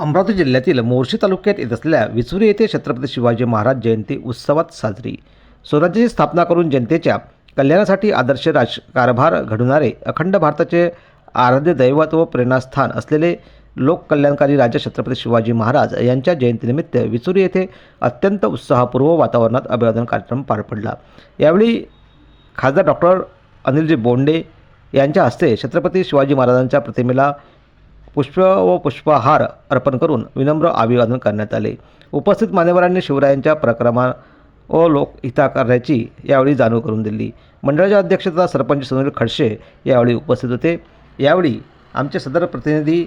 अमरावती जिल्ह्यातील मोर्शी तालुक्यात येत असलेल्या विसुरी येथे छत्रपती शिवाजी महाराज जयंती उत्सवात साजरी. स्वराज्याची स्थापना करून जनतेच्या कल्याणासाठी आदर्श कारभार घडवणारे अखंड भारताचे आराध्य दैवत व प्रेरणास्थान असलेले लोककल्याणकारी राजा छत्रपती शिवाजी महाराज यांच्या जयंतीनिमित्त विसुरी येथे अत्यंत उत्साहपूर्व वातावरणात अभिवादन कार्यक्रम पार पडला. यावेळी खासदार डॉक्टर अनिलजी बोंडे यांच्या हस्ते छत्रपती शिवाजी महाराजांच्या प्रतिमेला पुष्प व पुष्पहार अर्पण करून विनम्र अभिवादन करण्यात आले. उपस्थित मान्यवरांनी शिवरायांच्या पराक्रमा व लोकहितकार्याची यावेळी जाणीव करून दिली. मंडळाचे अध्यक्ष तथा सरपंच सुनील खडसे यावेळी उपस्थित होते. यावेळी आमचे सदर प्रतिनिधी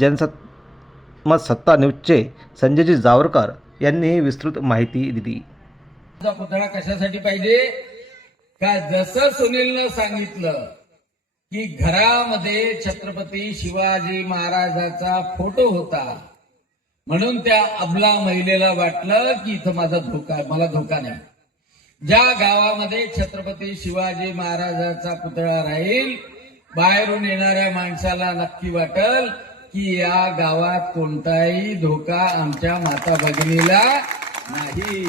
जनमत सत्ता न्यूजचे संजयजी जावरकर यांनी विस्तृत माहिती दिली. पुतळा कशासाठी पाहिजे का, जसं सुनीलनं सांगितलं की घरामध्ये छत्रपती शिवाजी महाराजाचा फोटो होता, म्हणून त्या अबला महिलेला वाटलं की इथं माझा धोका आहे, मला धोका नाही. ज्या गावामध्ये छत्रपती शिवाजी महाराजाचा पुतळा राहील, बाहेरून येणाऱ्या माणसाला नक्की वाटेल की या गावात कोणताही धोका आमच्या माता भगिनीला नाही.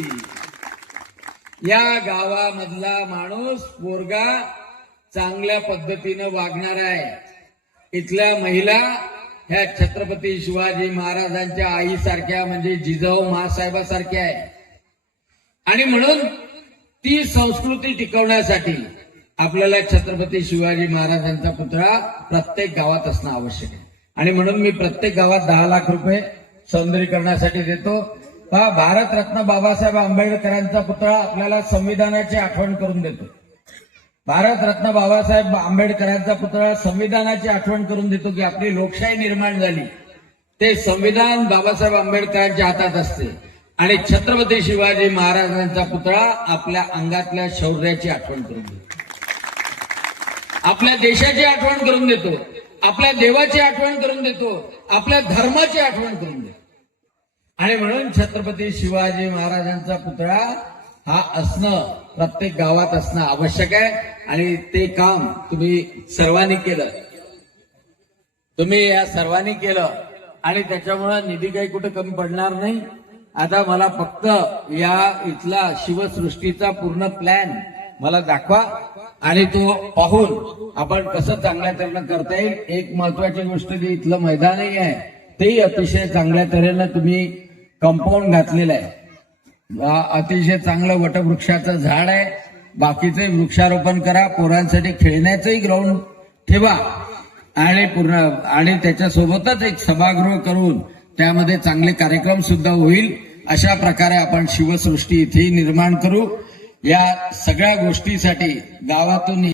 या गावामधला माणूस पोरगा चांगल्या पद्धतीनं वागणार आहे. इथल्या महिला ह्या छत्रपती शिवाजी महाराजांच्या आईसारख्या म्हणजे जिजाऊ महासाहेबासारख्या आहे. आणि म्हणून ती संस्कृती टिकवण्यासाठी आपल्याला छत्रपती शिवाजी महाराजांचा पुतळा प्रत्येक गावात असणं आवश्यक आहे. आणि म्हणून मी प्रत्येक गावात 10 लाख रुपये सौंदर्यीकरणासाठी देतो. भारतरत्न बाबासाहेब आंबेडकरांचा पुतळा आपल्याला संविधानाची आठवण करून देतो. भारतरत्न बाबासाहेब आंबेडकरांचा पुतळा संविधानाची आठवण करून देतो की आपली लोकशाही निर्माण झाली ते संविधान बाबासाहेब आंबेडकरांच्या हातात असते. आणि छत्रपती शिवाजी महाराजांचा पुतळा आपल्या अंगातल्या शौर्याची आठवण करून देतो, आपल्या देशाची आठवण करून देतो, आपल्या देवाची आठवण करून देतो, आपल्या धर्माची आठवण करून देतो. आणि म्हणून छत्रपती शिवाजी महाराजांचा पुतळा हा असणं प्रत्येक गावात असणं आवश्यक आहे. आणि ते काम तुम्ही सर्वांनी केलं, तुम्ही या सर्वांनी केलं आणि त्याच्यामुळे निधी काही कुठे कमी पडणार नाही. आता मला फक्त या इथला शिवसृष्टीचा पूर्ण प्लॅन मला दाखवा आणि तो पाहून आपण कसं चांगल्या तऱ्हेनं करता येईल. एक महत्वाची गोष्ट जी इथलं मैदानही आहे तेही अतिशय चांगल्या तऱ्हेनं तुम्ही कंपाऊंड घातलेलं आहे. अतिशय चांगलं वटवृक्षाचं झाड आहे. बाकीचे वृक्षारोपण करा, पोरांसाठी खेळण्याचंही ग्राउंड ठेवा आणि त्याच्यासोबतच एक सभागृह करून त्यामध्ये चांगले कार्यक्रम सुद्धा होईल. अशा प्रकारे आपण शिवसृष्टी इथे निर्माण करू. या सगळ्या गोष्टीसाठी गावातून